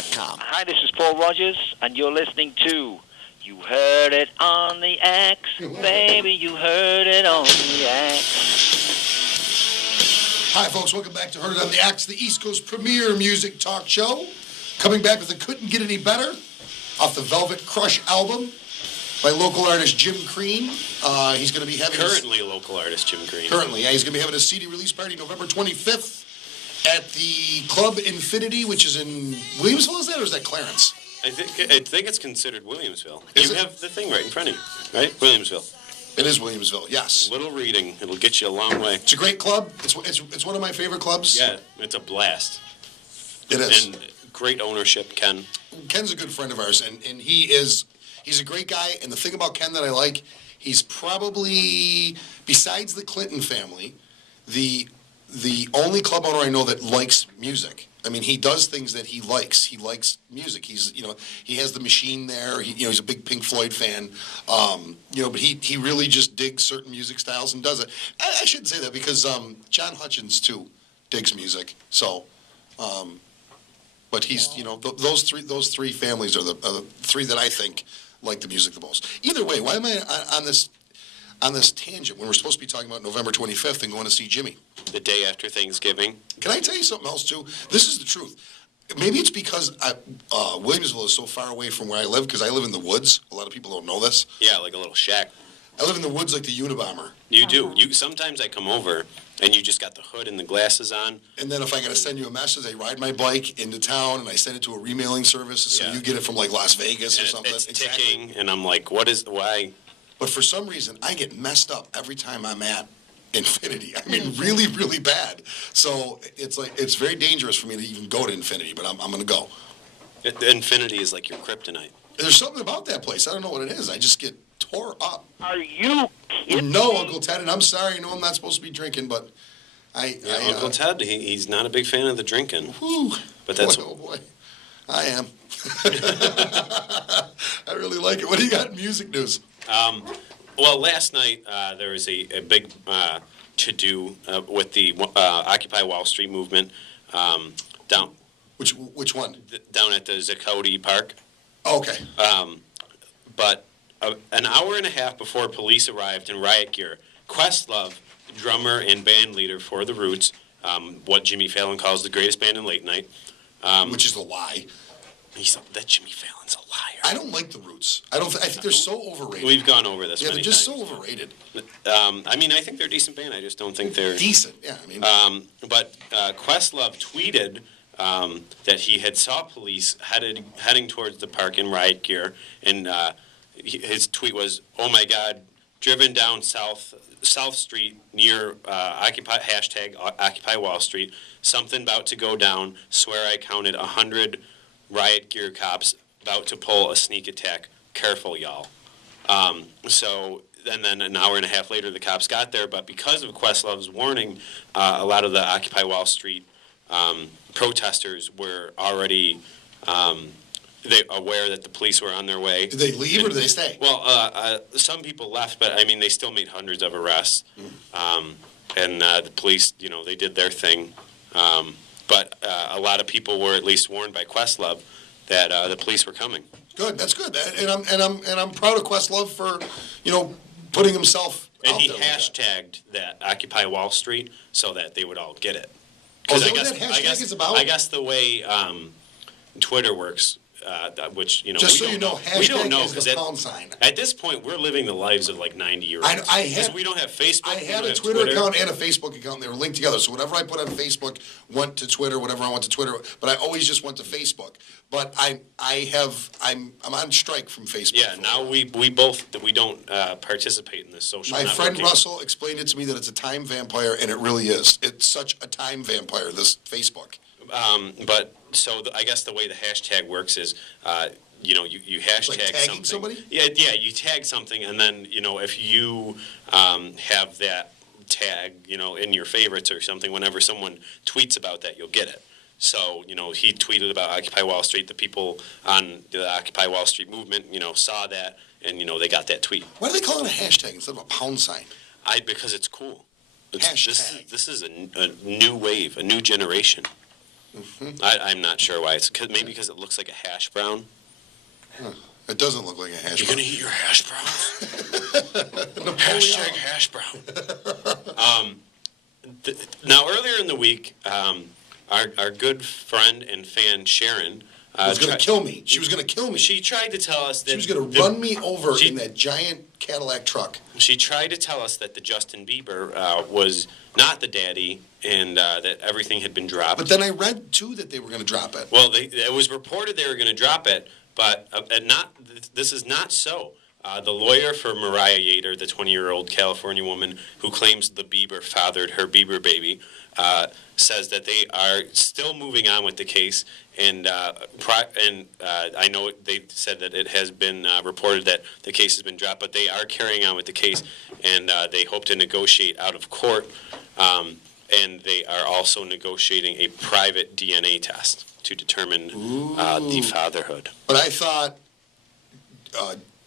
WeatherTech.com. Hi, this is Paul Rogers, and you're listening to You Heard It on the X. Baby, you heard it on the X. Hi, folks. Welcome back to Heard It on the X, the East Coast premier music talk show. Coming back with a Couldn't Get Any Better off the Velvet Crush album by local artist Jim Crean. He's going to be having currently local artist Jim Crean. Currently, yeah, he's going to be having a CD release party November 25th at the Club Infinity, which is in Williamsville. Is that, or is that Clarence? I think it's considered Williamsville. Is you it? have the thing right in front of you, right? Williamsville. It is Williamsville. Yes. Little reading, it'll get you a long way. It's a great club. It's one of my favorite clubs. Yeah, it's a blast. It is. And great ownership, Ken. Ken's a good friend of ours, and he's a great guy. And the thing about Ken that I like, he's probably, besides the Clinton family, the only club owner I know that likes music. I mean, he does things that he likes. He likes music. He has the machine there. He's a big Pink Floyd fan. But he really just digs certain music styles and does it. I shouldn't say that because John Hutchins too digs music. So, but he's those three families are the three that I think like the music the most. Either way, why am I on this tangent when we're supposed to be talking about November 25th and going to see Jimmy? The day after Thanksgiving. Can I tell you something else, too? This is the truth. Maybe it's because Williamsville is so far away from where I live, because I live in the woods. A lot of people don't know this. Yeah, like a little shack. I live in the woods like the Unabomber. You do. Sometimes I come over, and you just got the hood and the glasses on. And then if I got to send you a message, I ride my bike into town, and I send it to a remailing service, so you get it from, like, Las Vegas and or something. It's ticking, and I'm like, why? But for some reason, I get messed up every time I'm at Infinity. I mean, really, really bad. So it's very dangerous for me to even go to Infinity, but I'm going to go. Infinity is like your kryptonite. There's something about that place. I don't know what it is. I just get tore up. Are you kidding No, me? Uncle Ted, and I'm sorry. I know I'm not supposed to be drinking, but Uncle Ted, he's not a big fan of the drinking. Whew, but that's boy. I am. I really like it. What do you got in music news? Well, last night there was a big to-do with the Occupy Wall Street movement down. Which one? Down at the Zuccotti Park. Okay. But an hour and a half before police arrived in riot gear, Questlove, drummer and band leader for The Roots, what Jimmy Fallon calls the greatest band in late night. Which is a lie. That Jimmy Fallon's a liar. I don't like The Roots. I think they're so overrated. We've gone over this. Yeah, many they're just times. so overrated. I mean, I think they're a decent band. I just don't think they're decent. Yeah, I mean. But Questlove tweeted that he had saw police heading towards the park in riot gear, and his tweet was, "Oh my God, driven down South Street near Occupy Wall Street. Something about to go down. Swear I counted 100 riot gear cops about to pull a sneak attack. Careful, y'all." And then an hour and a half later, the cops got there. But because of Questlove's warning, a lot of the Occupy Wall Street protesters were already aware that the police were on their way. Did they leave or did they stay? Well, some people left, but I mean, they still made hundreds of arrests. And the police, they did their thing. But a lot of people were at least warned by Questlove that the police were coming. Good, that's good. And I'm proud of Questlove for, putting himself and out he there like hashtagged that Occupy Wall Street so that they would all get it. Oh, is that what that hashtag is about? I guess the way Twitter works, which Just so you know, we don't hashtag know is the pound sign. At this point, we're living the lives of like 90-year-olds. Because we don't have Facebook. I had a Twitter account and a Facebook account, and they were linked together. So whatever I put on Facebook went to Twitter. Whatever I went to Twitter, but I always just went to Facebook. But I'm on strike from Facebook. Yeah, now we don't participate in this social. My friend networking. Russell explained it to me that it's a time vampire, and it really is. It's such a time vampire. This Facebook. But I guess the way the hashtag works is, you hashtag like tagging something. Somebody? Yeah, you tag something, and then if you have that tag, in your favorites or something, whenever someone tweets about that, you'll get it. So, he tweeted about Occupy Wall Street. The people on the Occupy Wall Street movement, saw that, and they got that tweet. Why do they call it a hashtag instead of a pound sign? Because it's cool. Hashtag. This is a new wave, a new generation. I'm not sure why. It's maybe because it looks like a hash brown. It doesn't look like a hash You're brown. gonna eat your hash browns? Hashtag hash brown. Now, earlier in the week, our good friend and fan Sharon was going to kill me. She was going to kill me. She tried to tell us that She was going to run me over she- in that giant Cadillac truck. She tried to tell us that the Justin Bieber was not the daddy and that everything had been dropped. But then I read, too, that they were going to drop it. Well, it was reported they were going to drop it, but this is not so. The lawyer for Mariah Yater, the 20-year-old California woman who claims the Bieber fathered her Bieber baby, says that they are still moving on with the case. And I know they said that it has been reported that the case has been dropped, but they are carrying on with the case, and they hope to negotiate out of court. And they are also negotiating a private DNA test to determine the fatherhood. But I thought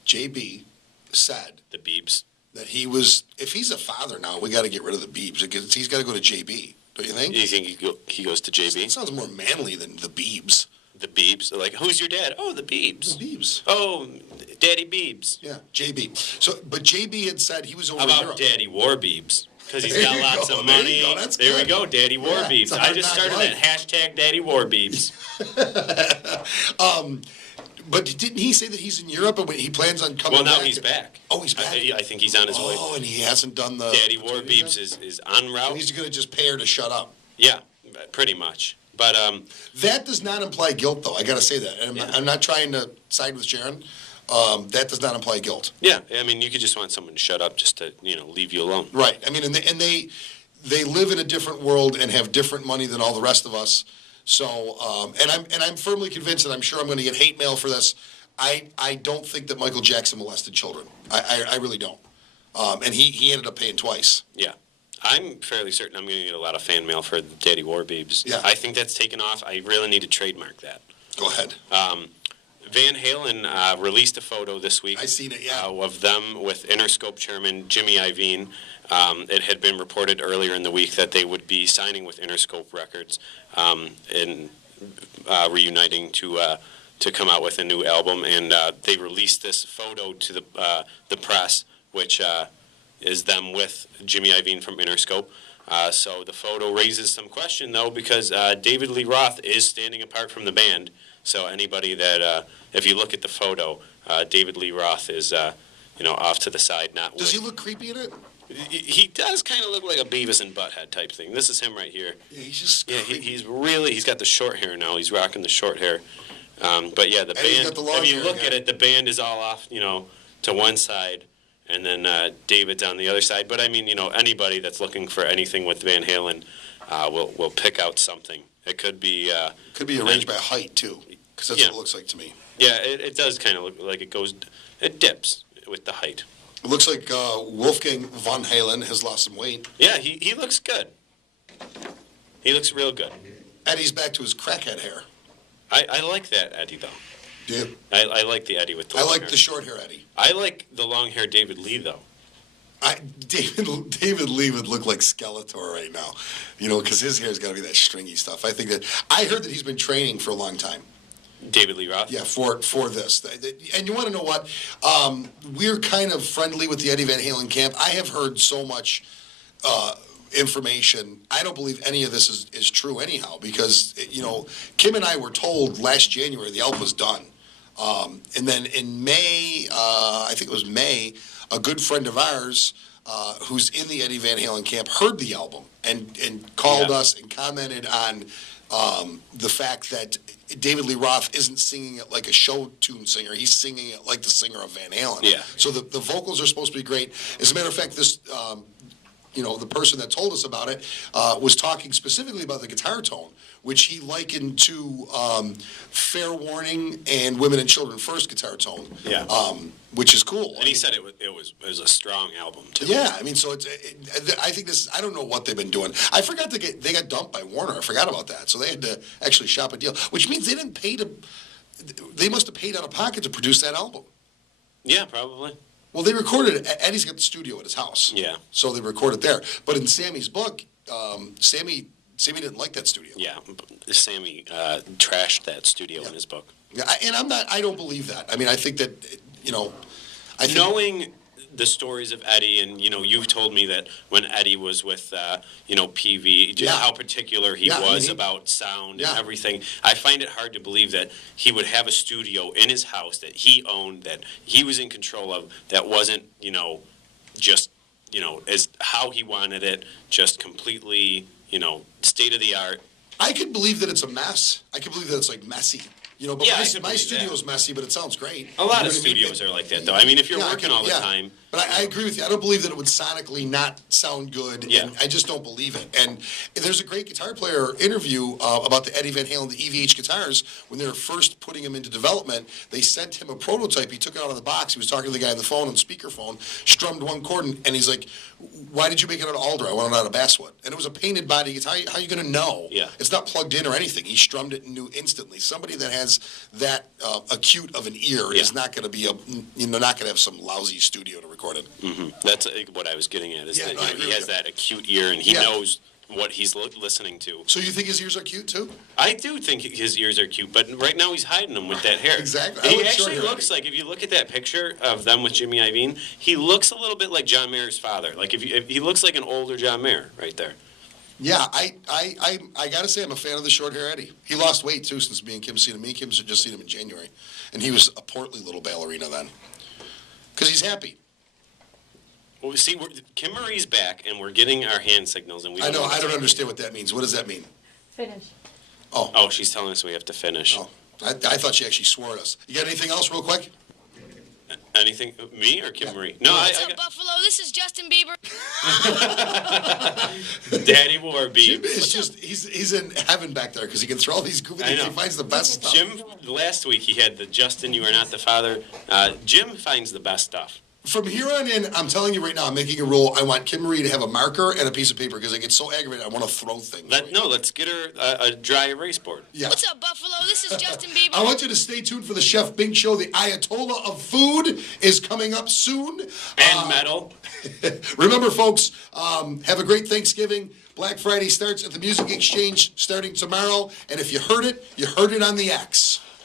JB said The Biebs. that he was, if he's a father now, we got to get rid of the Biebs. Because he's got to go to JB, don't you think? You think he goes to It JB? sounds more manly than the Biebs. The Biebs? They're like, who's your dad? Oh, the The Biebs. Biebs. Oh, Daddy Biebs. Yeah, JB. So, but JB had said he was over How in about Europe. Daddy War Biebs? Because he's There got you lots go, of there money. you go, that's There we good. go, Daddy War Yeah, Biebs. it's a I hard just knock started life. that hashtag Daddy War Biebs. But didn't he say that he's in Europe and he plans on coming Well, back? now he's back. Oh, he's back? I think he's on his way. Oh, and he hasn't done the... Daddy War Biebs is en So route. he's going to just pay her to shut up. Yeah, pretty much. But That does not imply guilt, though. I got to say that. And I'm not trying to side with Sharon. That does not imply guilt. yeah, I mean, you could just want someone to shut up just to, leave you alone. Right. I mean, and they live in a different world and have different money than all the rest of us. So, and I'm firmly convinced, and I'm sure I'm going to get hate mail for this. I don't think that Michael Jackson molested children. I really don't. And he ended up paying twice. Yeah. I'm fairly certain I'm going to get a lot of fan mail for Daddy War Biebs. Yeah. I think that's taken off. I really need to trademark that. Go ahead. Van Halen released a photo this week. I seen it, yeah. Of them with Interscope chairman Jimmy Iovine. It had been reported earlier in the week that they would be signing with Interscope Records and reuniting to come out with a new album. And they released this photo to the press, which is them with Jimmy Iovine from Interscope. So the photo raises some question, though, because David Lee Roth is standing apart from the band. So anybody that, if you look at the photo, David Lee Roth is, off to the side. Not Does with, he look creepy in it? He does kind of look like a Beavis and Butthead type thing. This is him right here. Yeah, he's just Yeah, creepy. he's got the short hair now. He's rocking the short hair. But yeah, the And he's band, got the long if you hair look again. at it, the band is all off, to one side. And then David's on the other side. But I mean, anybody that's looking for anything with Van Halen will pick out something. It could be. Could be arranged by height, too, because that's Yeah. what it looks like to me. Yeah, it does kind of look like it dips with the height. It looks like Wolfgang von Halen has lost some weight. Yeah, he looks good. He looks real good. Eddie's back to his crackhead hair. I like that Eddie, though. Yeah. I like the Eddie with the I long like hair. the short hair Eddie. I like the long hair David Lee, though. David Lee would look like Skeletor right now, because his hair's got to be that stringy stuff. I heard that he's been training for a long time. David Lee Roth? Yeah, for this. And you want to know what? We're kind of friendly with the Eddie Van Halen camp. I have heard so much information. I don't believe any of this is true anyhow, because, Kim and I were told last January the album was done. And then in May, I think it was May, a good friend of ours who's in the Eddie Van Halen camp heard the album and called us and commented on the fact that David Lee Roth isn't singing it like a show tune singer. He's singing it like the singer of Van Halen. Yeah. So the vocals are supposed to be great. As a matter of fact, this, the person that told us about it was talking specifically about the guitar tone, which he likened to Fair Warning and Women and Children First guitar tone. Yeah. Which is cool. And he said it was a strong album, too. Yeah, I mean, so I think I don't know what they've been doing. I forgot they got dumped by Warner. I forgot about that. So they had to actually shop a deal, which means they didn't pay they must have paid out of pocket to produce that album. Yeah, probably. Well, they recorded it. Eddie's got the studio at his house. Yeah. So they recorded there. But in Sammy's book, Sammy Sammy didn't like that studio. Yeah, Sammy trashed that studio in his book. Yeah, I don't believe that. I mean, I think that, I think, Knowing the stories of Eddie, and you've told me that when Eddie was with PV, just Yeah. how particular he Yeah, I mean, was he- about sound Yeah. and everything. I find it hard to believe that he would have a studio in his house that he owned, that he was in control of, that wasn't just as how he wanted it, just completely state of the art. I could believe that it's a mess. I could believe that it's like messy. But Yeah, I my, could my believe studio that. is messy, but it sounds great. A lot You know of what I mean? studios are like that, though. I mean, if you're Yeah, working all the yeah. time. But I agree with you. I don't believe that it would sonically not sound good. Yeah. And I just don't believe it. And there's a great guitar player interview about the Eddie Van Halen, the EVH guitars. When they were first putting them into development, they sent him a prototype. He took it out of the box. He was talking to the guy on the phone, on speakerphone, strummed one chord, and he's like, "Why did you make it out of alder? I want it out of basswood." And it was a painted body guitar. How are you going to know? Yeah. It's not plugged in or anything. He strummed it and knew instantly. Somebody that has that acute of an ear is Yeah. not going to be not going to have some lousy studio to record it. That's what I was getting at. Is Yeah, that no, I agree he with has you. that acute ear, and he Yeah. knows what he's listening to. So you think his ears are cute too? I do think his ears are cute, but right now he's hiding them with that hair. Exactly. I He look actually short-haired. looks like, if you look at that picture of them with Jimmy Iovine, he looks a little bit like John Mayer's father. Like if he looks like an older John Mayer right there. Yeah, I gotta say I'm a fan of the short hair Eddie. He lost weight too since me and Kim seen him. Me and Kim just seen him in January, and he was a portly little ballerina then. Because he's happy. Well, see, Kim Marie's back, and we're getting our hand signals, and we. I know. I don't understand. understand what that means. What does that mean? Finish. Oh, she's telling us we have to finish. Oh, I thought she actually swore at us. You got anything else, real quick? Anything? Me or Kim Marie? No, What's I up, got Buffalo? This is Justin Bieber. Daddy wore Jim beef. is he's in heaven back there because he can throw all these goofy I things. He know. finds the best stuff. Jim, last week he had the Justin, you are not the father. Jim finds the best stuff. From here on in, I'm telling you right now, I'm making a rule. I want Kim Marie to have a marker and a piece of paper because I get so aggravated. I want to throw things. Let's get her a dry erase board. Yeah. What's up, Buffalo? This is Justin Bieber. I want you to stay tuned for the Chef Bing Show. The Ayatollah of Food is coming up soon. And metal. Remember, folks, have a great Thanksgiving. Black Friday starts at the Music Exchange starting tomorrow. And if you heard it on the X.